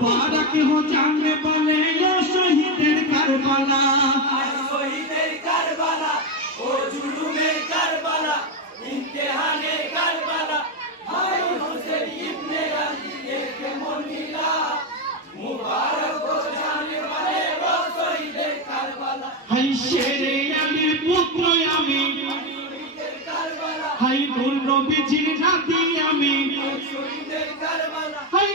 মুবারক হো জানে বলে ও শহীদের কারবালা। শহীদের কারবালা ও জুলুমের কারবালা ইমতিহানে কারবালা। ভাই হোসেন ইবনে আলী এক মনিলা মুবারক ও জানে বলে ও শহীদের কারবালা। হাই শেরে আলীর পুত্র আমি। হাই নূর নবীজির নাতি আমি। শহীদের কারবালা। হাই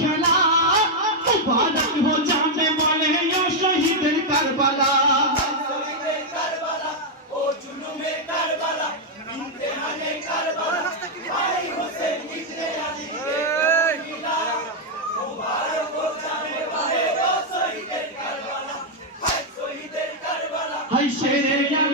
খেলা। মুবারক হো জানে বলে ও শহীদের কারবালা। কারবালা।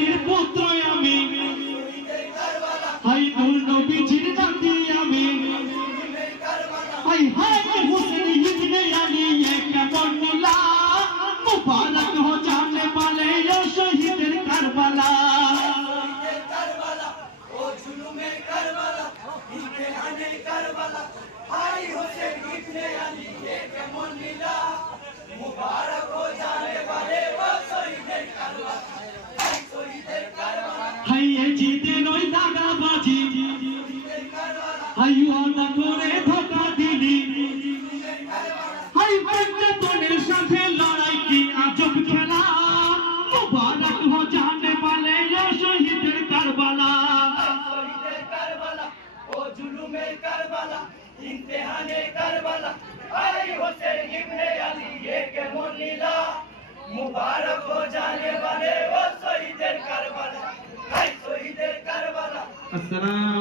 ওই দাগাবাজি। শহীদের কারবালা হাই ওটা করে ধোকা দিলি। হাই তোদের সাথে লড়াই কি আজব খেলা? মুবারক হো মুবারক ও জানে السلام